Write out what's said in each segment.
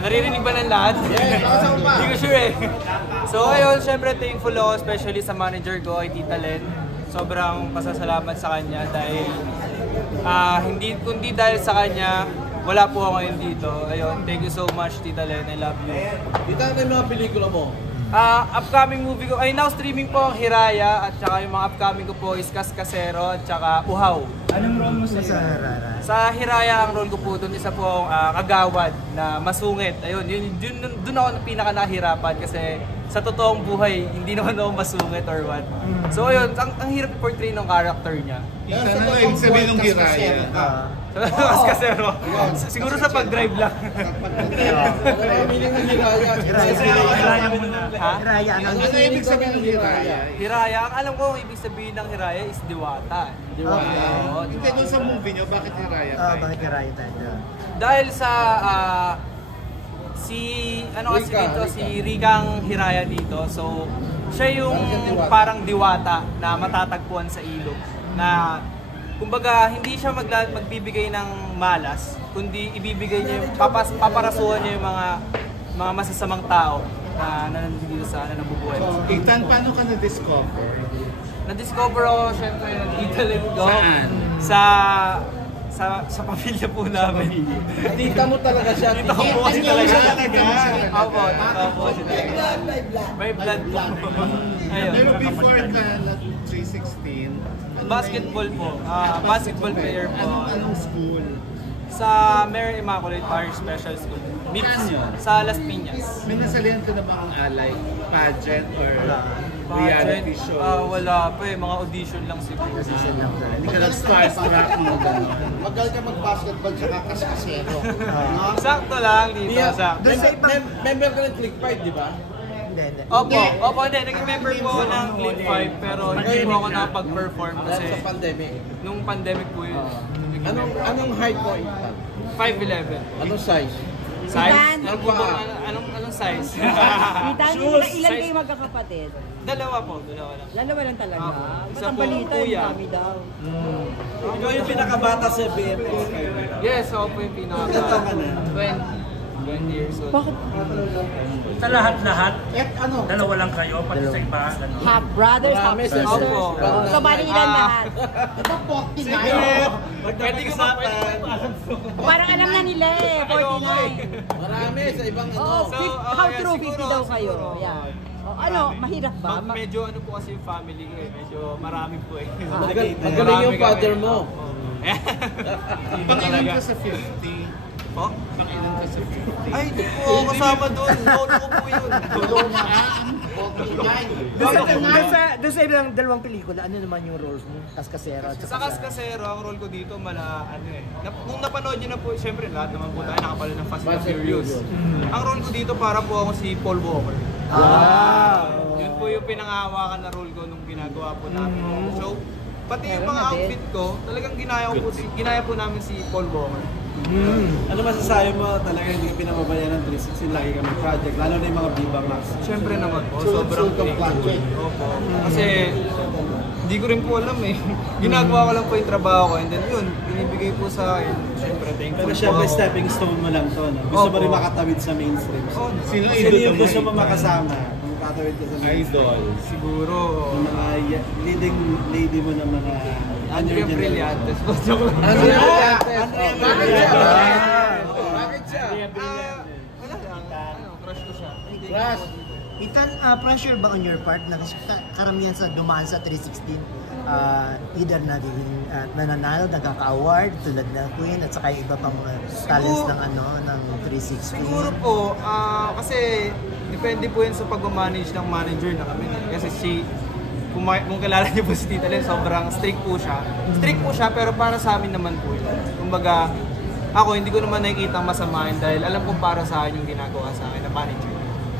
Naririnig ba ng lahat? Hindi ko sure eh. So ayun, syempre thankful ako especially sa manager ko, ay Tita Len. Sobrang pasasalamat sa kanya dahil kundi dahil sa kanya, wala po ako ngayon dito. Ayun, thank you so much Tita Len, I love you. Tita, ano yung mga pelikula mo? Upcoming movie ko, ay now streaming po ang Hiraya at saka yung mga upcoming ko po is Kaskasero at saka Uhaw. Anong role mo sa Hiraya? Sa Hiraya, ang role ko po doon, isa po ang kagawad na masungit. Ayun, doon ako pinaka nahirapan kasi sa totoong buhay, hindi naman ako masungit or what. So ayun, ang hirap i-portray ng character niya. Ano yung sabihin ng Hiraya? Kaskasero. Siguro sa pag-drive lang. Ano meaning ng Hiraya? Hiraya muna. Hiraya, Ano ibig sabihin ng Hiraya? Hiraya, ang alam ko ang ibig sabihin ng Hiraya is diwata. Diwata. Hindi, doon sa movie nyo, bakit Hiraya tayo? Bakit Hiraya tayo? Dahil sa si Rikang Hiraya dito. So siya yung parang diwata na matatagpuan sa ilog na kumbaga hindi siya magbibigay ng malas, kundi ibibigay niya yung paparasuhan niya yung mga masasamang tao na nandito sa nabubuhay. Ethan, paano ka na-discover? Na-discover ako syempre nandito lang ko. Saan? Sa pamilya po namin. Tita mo talaga siya. Tita ko po kasi talaga. Opo, tita ko kasi talaga. May blood po. Ayun. Pero before ka na 316, basketball po. Basketball player po. Anong school? Sa Mary Immaculate Parish Special School. Saan yun? Sa Las Piñas. May nasalihan ka na ba ang alay? Pageant or reality show? Wala pa eh. Mga audition lang siguro. Hindi ka nag-starstruck mo gano'n. Magaling ka mag-basketball sa Kaskasero. Sakto lang dito. Sakto. Member ka ng Click Fight, di ba? Opo, hindi. Nag-member po ako ng Click 5 pero hindi po ako nakapag-perform kasi Sa pandemic. nung pandemic po yun. Anong height mo, Ethan? 5'11". Anong size? Size? Ano ba? Anong size? Tita, ilan kayo magkakapatid? Dalawa lang. Dalawa lang talaga. Isa Ba't ang po, balita kuya. yung dami daw? Ikaw yung pinakabata sa BMX. Yes, ako po yung pinaka 20 years old. Bakit? Sa lahat-lahat, Ano? dalawa lang kayo, pati sa iba, gano'n. Half brothers, half Marami, sisters. Opo. So, bali ilan lahat? Ito, 49. Pwede ko Parang alam na nila eh, 49. Marami sa ibang Oo, ano. how true, 50 siguro, daw kayo. siguro. Yeah. Ano, mahirap ba? Medyo ano po kasi yung family ko eh. Medyo marami po eh. Magaling yung father mo. Pangilan ka sa 50? Po? Pangilan ka sa 50? Ay, di po ako kasama doon. Lolo ko po yun. Doon sa dalawang pelikula, ano naman yung roles mo? Kaskasero at Sa Kaskasero, ang role ko dito nung napanood nyo na po, syempre lahat naman po tayo nakapanood ng Fast and Furious. Ang role ko dito para po ako si Paul Walker. Yun po yung pinangahawakan na role ko nung ginagawa po namin yung show. Pati yung mga outfit ko, talagang ginaya po namin si Paul Walker. Ano masasabi mo talaga hindi ka pinababayan ng 316 lagi kami project, lalo na yung mga Viva Max? Siyempre naman po, sobrang thankful. Opo. Kasi hindi ko rin po alam eh. Ginagawa ko lang po yung trabaho ko and then yun, binibigay po sa akin. Siyempre thankful Pero po syempre ako. stepping stone mo lang to, no? Gusto mo rin makatawid sa mainstream. Sino Sino yung idol gusto mo? mo makasama kung makatawid ka sa mainstream? Idol. Siguro, Yung mga leading lady mo ng mga Andrea Brillantes. Joke lang. Ano yung Bakit siya? Bakit siya? Wala lang. Crush ko siya. Crush. Ethan, pressure ba on your part na kasi karamihan sa dumaan sa 316 either naging nananalo, nagkaka-award tulad ng Queen at saka iba pang talents ng ng 316? Siguro po, kasi depende po yun sa pag-manage ng manager na kami. Kasi kung kilala niyo po si Tita Len, sobrang strict po siya. Strict po siya pero para sa amin naman po yun. Kumbaga, ako hindi ko naman nakikita masamahin dahil alam kong para sa akin yung ginagawa sa akin na manager.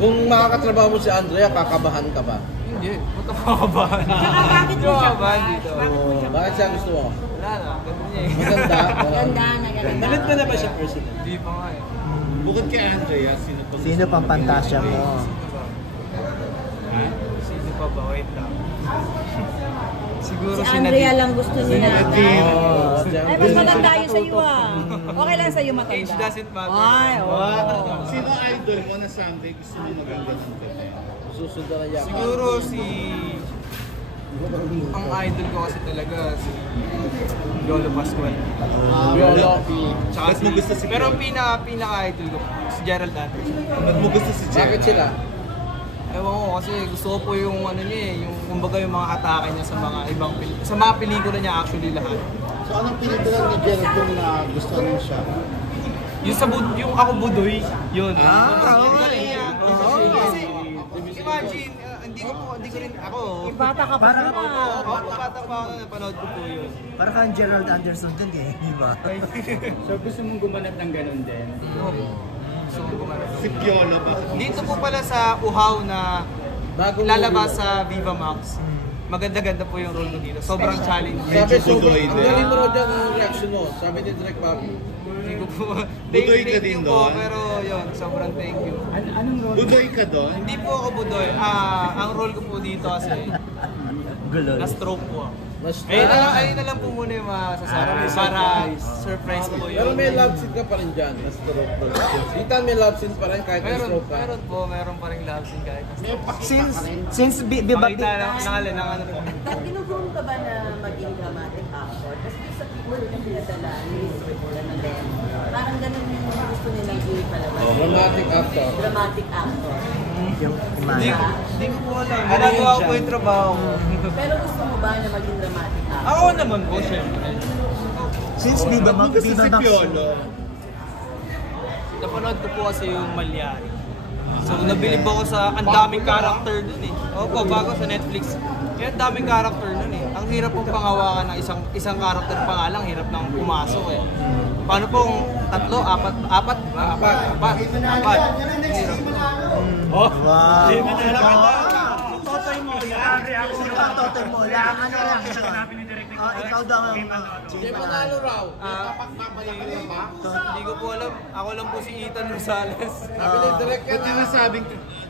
Kung makakatrabaho mo si Andrea, kakabahan ka ba? Hindi, ba't ako kakabahan? Bakit mo siya Kakabahan dito. Bakit siya gusto mo? Wala lang, ganun niya eh. Maganda. Ganda, nagaganda. Nalit mo na ba siya personal? Hindi pa nga eh. Bukod kay Andrea, Sino pang pantasya mo? Sino pa ba? Wait lang. Siguro Si si Andrea Nadine. lang gusto niya. Oh, Ay, mas maganda yun sa'yo ah. Okay lang sa'yo matanda. Age doesn't matter. Ay, oo. Sino idol mo na someday gusto mo maging ganun ka? Susunod na yan. Siguro si... Ang idol ko kasi talaga si Lolo Pascual. Yolo. Tsaka Ba't mo gusto si pero ang pinaka-idol ko, si Gerald Anderson. Ba't mo gusto si Jack? Bakit sila? Ewan ko kasi gusto ko po yung ano niya eh, yung kumbaga yung mga atake niya sa mga ibang sa mga pelikula niya actually lahat. So anong pelikula ni Gerald yung na gusto mo siya? Yung sa yung ako Budoy, yun. Sobrang okay. galing niya. Oo. Kasi imagine, hindi ko rin ako. Bata ka pa Parang- naman. Oo, bata pa ako, napanood ko po yun. Para kang Gerald Anderson din eh, di ba? So gusto mong gumanap ng ganun din? So, gumanap. Si Piolo ba? Dito po pala sa Uhaw na Bagong lalabas sa Viva Max. Maganda-ganda po yung role ko dito. Sobrang challenging. Sabi sobrang, Budoy ang din. galing mo raw dyan ang reaction mo. Sabi ni Direk Bobby. Hindi ko po. Budoy ka Thank din you po, doon? pero yun, sobrang thank you. Budoy ka doon? Hindi po ako budoy. Ang role ko po dito kasi Gulo. na-stroke po ako. Mas Ayun na lang po muna yung masasabi para surprise po yun. Pero may love scene ka pa rin dyan. Na-stroke po. Ethan, may love scene pa rin kahit na-stroke ka. Meron pa rin love scene kahit na-stroke. Since Viva Makita ng ano po. Ginugroom ka ba na maging dramatic actor? Kasi sa people na pinadala, parang ganun yung gusto nilang ipalabas. Dramatic actor. Dramatic actor. yung Hindi Imana. ko po alam. Ginagawa ko po yung trabaho ko. Pero gusto mo ba na maging dramatic actor? Ako naman po, syempre. Since Viva Ba't mo Max, gusto Viva si Max, Piolo? Napanood ko po kasi yung Malyari. So, nabilib ako sa ang daming character dun eh. Opo, bago sa Netflix. Kaya ang daming character dun eh. Ang hirap pong pangawakan ng isang character pa nga lang, hirap nang pumasok eh. Paano pong tatlo, apat, di ba? Apat. Hirap. wow. Totoy mo, yung reaction Ikaw, Totoy mo, lang, ano reaction? sinabi ni Direk Oh, ikaw daw ang Hindi manalo raw. Hindi ko po alam. Ako lang po si Ethan Rosales. Sabi ni Direk Ba't yan yung nasabing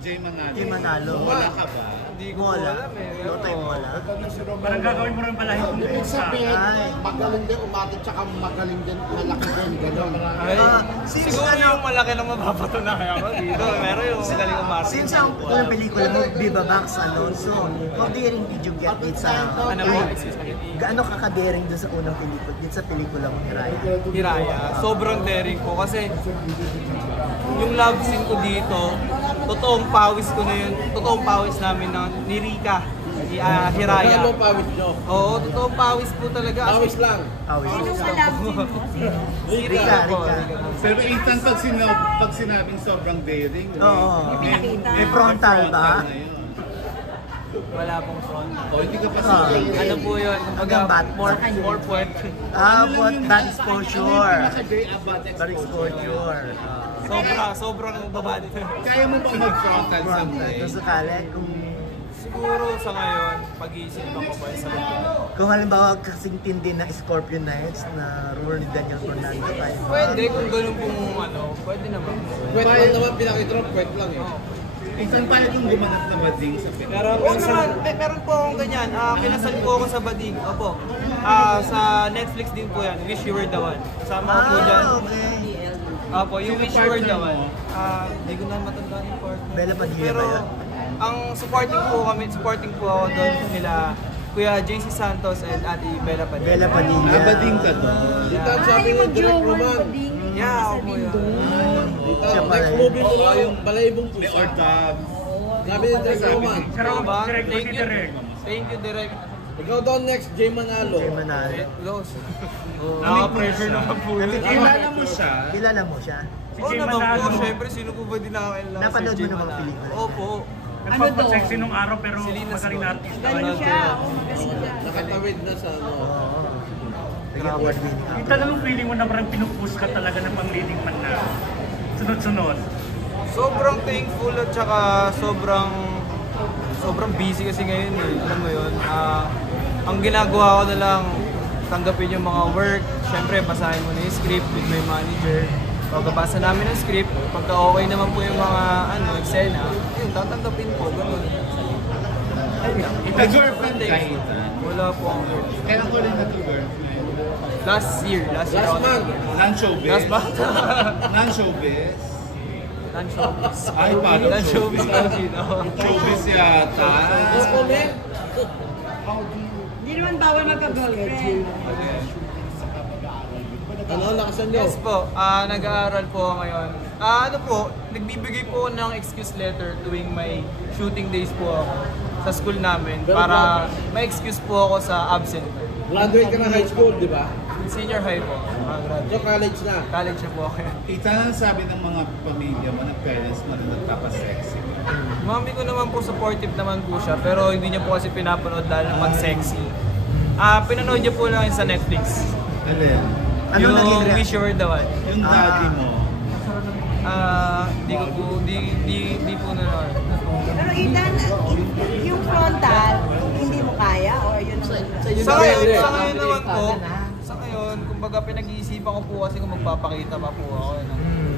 Jay Manalo? Jay Manalo. Wala ka ba? Hindi ko po Wala. alam eh. Totoy mo wala. Parang gagawin mo rin pala yung Ibig sabihin, Ay. magaling din umati tsaka magaling din, malaki din, gano'n. Ay, Since siguro ano- yung malaki lang mapapatunayan ako dito. Pero yung magaling umarte. Since ang unang pelikula mo, Viva Max Alonso, how daring did you get it sa... Ano po? Excuse me. Gaano ka-daring dun sa unang pelikula, dito sa pelikula mo, Hiraya? Hiraya. Sobrang daring po kasi yung love scene ko dito, totoong pawis ko na yun. Totoong pawis namin ni Rika. Ni Hiraya. Ano pawis nyo? Oo, totoong pawis po talaga. Pawis lang. Awis. Sino sa love scene mo? Si Rika po. Rika. Pero Ethan, pag sinabing sobrang daring, Oo. Pinakita. May frontal ba? na yun. Wala pong front. O, hindi ka pa Ah. Ano po yun? Hanggang bat. More point. What bad exposure. Pinaka-Jay Abad Bad exposure. Sobrang babad. Kaya mo ba mag-frontal someday? Kung sakali, Siguro sa ngayon, pag-iisipan ko pa yung sagot ko. kung halimbawa kasing tindi ng Scorpio Knights na role ni Daniel Fernando tayo. Pwede, kung ganun pong pwede naman. Kwet lang naman, pinakitron, kwet lang eh. Ethan, paano kung gumanap na bading sa pelikula? Oo naman, meron po akong ganyan. Pinasal po ako sa Bading. Opo. Sa Netflix din po yan. Wish You Were the One. Kasama ko po dyan. Okay. Opo, yung Wish You Were the One. Hindi ko na matandaan yung partner. Bella Padilla Pero, ba yun? ang supporting po ako doon nila Kuya JC Santos and Ate Bella Padilla. Bella Padilla. Nabading ka doon. Ethan, sabi ni Direk Roman. Yeah, ako po yun. Siya Ethan, pala next yun. movie mo raw yung Balaibong May Pusa. ortab. Sabi ni Direk Roman. Pero Ano ba? Direk, Thank si you. Direk. Thank you, Direk. Ikaw daw next, Jay Manalo. Jay Manalo. Los. Nakaka-pressure naman po yun. Kilala mo siya? Kilala mo siya? Si Oo Jay naman po, Manalo. syempre, sino po ba din nakakailangan Napanood mo na mga pelikula? Opo. Nagpapasexy nung araw pero Si Lina magaling na Swan. artista. Galing siya. Oo, magaling siya. Nakatawid na sa ano. Oo. Naging award winning Yung actor. talagang feeling mo na parang pinupush ka talaga ng pang-leading man na sunod-sunod. Sobrang thankful at saka sobrang busy kasi ngayon eh. Alam mo yun. Ang ginagawa ko na lang, tanggapin yung mga work. Siyempre, basahin mo na yung script with my manager. Pagkabasa namin ng script, pagka okay naman po yung mga eksena, yun, tatanggapin po. Ganun. Nag-girlfriend ka, Ethan? Wala po akong girlfriend. Kailan ko rin nag-girlfriend? Last year Last ako. month. Non-showbiz? Last month. Non-showbiz? Non-showbiz. Ay, paano Non-showbiz showbiz? kasi, no? Showbiz yata. Mas comment. Hindi naman bawal magka-girlfriend. Ano, lakasan nyo? Yes po, nag-aaral po ako ngayon. Ano po, nagbibigay po ako ng excuse letter tuwing may shooting days po ako sa school namin para may excuse po ako sa absent. Graduate ka ng high school, di ba? Senior high po. So college na. College na po ako. Ethan, ang sabi ng mga pamilya mo, ng parents mo na nagpapasexy? Mami ko naman po supportive naman po siya pero hindi niya po kasi pinapanood dahil mag-sexy. Pinanood niya po lang yun sa Netflix. Alin? Ano naging Yung reaction? Wish You Were the One. Yung daddy mo. Di ko po, di po na. Pero Ethan, yung frontal, hindi mo kaya? Or yun Sa ngayon naman po, sa ngayon, kumbaga pinag-iisipan ko po kasi kung magpapakita pa po ako.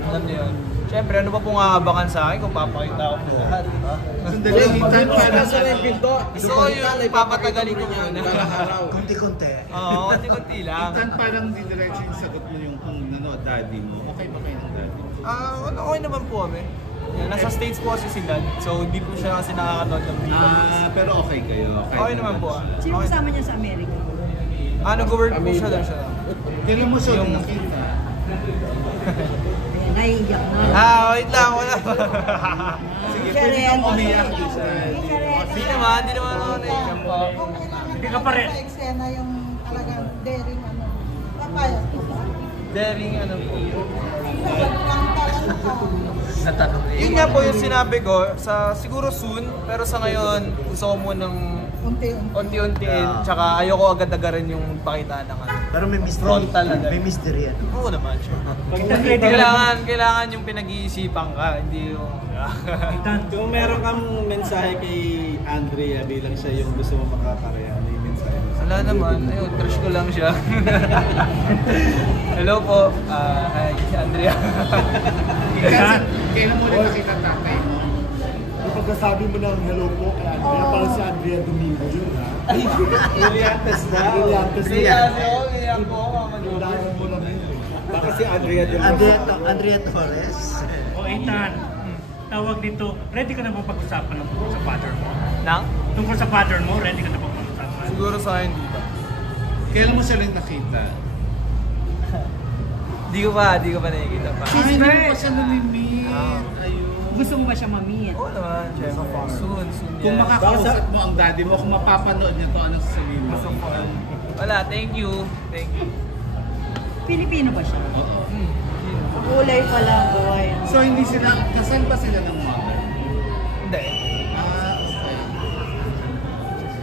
Alam niyo yun. Siyempre, ano pa pong aabangan sa akin kung papakita ako po lahat, di ba? Sandali, Ethan, parang Nasa yung pinto. Gusto ko yung papatagalin ko muna. Konti-konti. Oo, konti-konti lang. Ethan, parang didiretso yung sagot mo yung kung daddy mo. Okay ba kayo ng daddy? Okay naman po kami. Yan, nasa States po kasi sila, so hindi po siya kasi nakakanood ng videos. Pero okay kayo. Okay naman po. Sino kasama niya sa Amerika? Nag-work po siya doon siya. Kailan mo siya nakita? Ayan, naiiyak na. Wait lang, wala pa. Sige, Siya pwede rin. kang umiyak this Siya time. rin. Hindi naman ako naiiyak po. Hindi ka pa rin. Eksena yung talagang daring ano. Papayag ko ba? Daring ano po. Natanong eh. Yun nga po yung sinabi ko, siguro soon, pero sa ngayon, gusto ko munang Unti-unti. unti-untiin, tsaka ayoko agad-agaran yung pakitaan ng ano. Pero may mystery. Frontal agad. May mystery yan. Oo naman, sure. Ethan, ready ka na. Kailangan yung pinag-iisipan ka, hindi yung... Ethan, Kung meron kang mensahe kay Andrea bilang siya yung gusto mo makakarya, ano yung mensahe mo? Wala naman, ayun, crush ko lang siya. Hello po, hi, Andrea. Ethan, kailan mo rin nakita tatay mo? Yung pagkasabi mo ng hello po kay Andrea, parang si Andrea Domingo yun, ha? Brilliantes na. Brilliantes na. Iyak po ako, Unahan mo lang yun. Baka si Andrea din. Andrea Torres. o Ethan, tawag dito, ready ka na ba pag-usapan ng tungkol sa father mo? Nang? Tungkol sa father mo, ready ka na ba pag-usapan? Siguro sa akin, di ba? Kailan mo siya rin nakita? Di ko pa nakikita pa. Hindi mo pa siya namimit. Ayun. Gusto mo ba siya ma-meet? Oo naman, syempre. Soon Kung yan. makakausap mo ang daddy mo, kung mapapanood niya to, anong sasabihin mo? Wala, thank you. Thank you. Pilipino ba siya? Oo. Kulay pa lang, boy. So hindi sila, kasal ba sila ng mother? Hindi.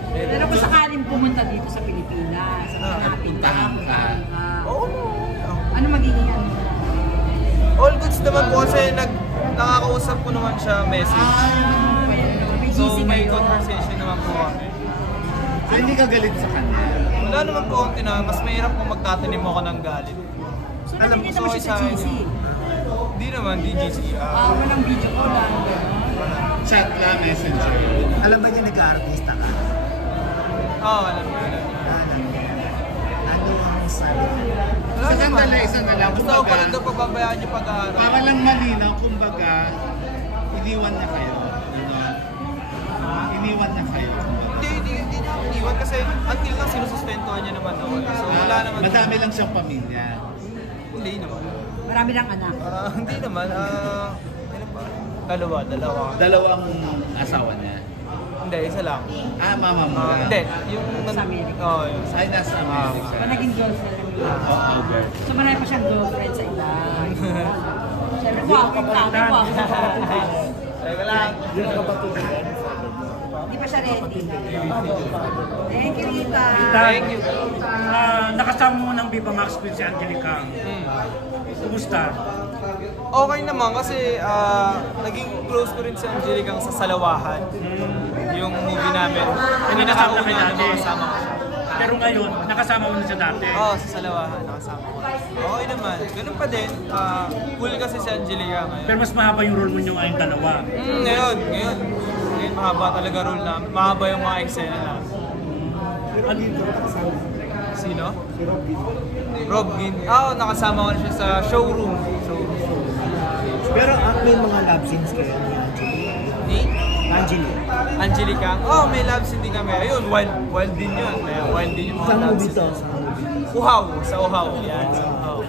Okay. Pero kung sakaling pumunta dito sa Pilipinas, hanapin ka, puntahan ka. Oo. ano magiging ano? All goods naman po kasi nakakausap ko naman siya message. May So GC may kayo. conversation naman po kami. So hindi ka galit sa kanya? Wala naman po akong mas mahirap kung magtatanim ako ng galit. So nakikita mo siya sa okay GC? Hindi naman, di GC. Walang video ko lang. Chat lang, messenger. Alam ba niya nag-aartista ka? Alam mo. Ano ang sabi? Wala Sa naman. isang na lang, Gusto ko pa lang daw pababayaan yung pag-aaral. para lang malinaw, kumbaga, iniwan na kayo. Ano? Iniwan na kayo. Hindi na ako iniwan kasi until lang sinusustentuhan niya naman ako. So wala naman. Madami lang siyang pamilya. Hindi naman. Marami lang anak. Hindi naman. Ano pa? Dalawa. Dalawang asawa niya. Hindi, isa lang. Mama mo. Hindi, yung... Sa Amerika. Oo, yun. Ay, nasa Amerika. Pa naging girlfriend lang yun. Oo, So marami pa siyang girlfriend sa iba. Siyempre po ako Teka lang. Yung kapatid nila. Hindi pa siya ready. Thank you, Rita. Thank you. Nakasama mo ng Viva Max Queen si Angelica. Kumusta? Okay naman kasi naging close ko rin si Angelica sa Salawahan. Yung movie namin. Hindi nakauna na makasama ko siya. Pero ngayon, nakasama mo na siya dati. Oo, sa Salawahan nakasama ko. Okay naman. Ganun pa din. Cool kasi si Angelica ngayon. Pero mas mahaba yung role mo nyo ngayong dalawa. Ngayon again, mahaba talaga role na. Mahaba yung mga eksena na. Sino? Rob Gin. Nakasama ko na siya sa showroom. Pero may mga love scenes kayo ni Angeli. Angelica? May love scene din kami. Ayun, wild din yun. Wild din yung mga love scenes. Uhaw, sa Uhaw. Yan, sa Uhaw.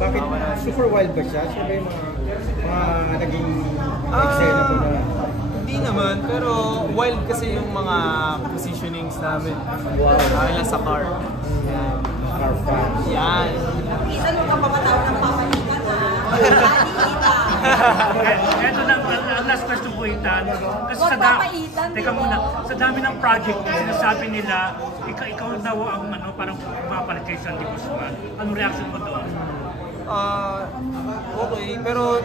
Bakit super wild ba siya? Siya ba yung mga naging eksena ko na? Hindi naman, pero wild kasi yung mga positionings namin. Wow. Lang sa car. Yan. Car fan. Yan. Isa mo ka pamatawag ng pamalikan ha. Ito na, ang last question po, Ethan. Kasi teka muna, sa dami ng project, sinasabi nila, ikaw daw ang parang papalit kay Sandy Guzman. Anong reaction mo doon? Okay, pero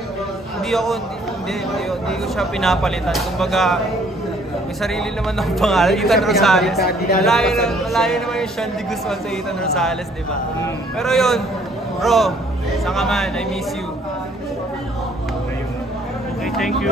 hindi ko siya pinapalitan. Kumbaga, may sarili naman ng pangalan, Ethan Rosales. Malayo naman yung Sandy Guzman sa Ethan Rosales, di ba? Pero yun, bro, saka man, I miss you. Okay, thank you.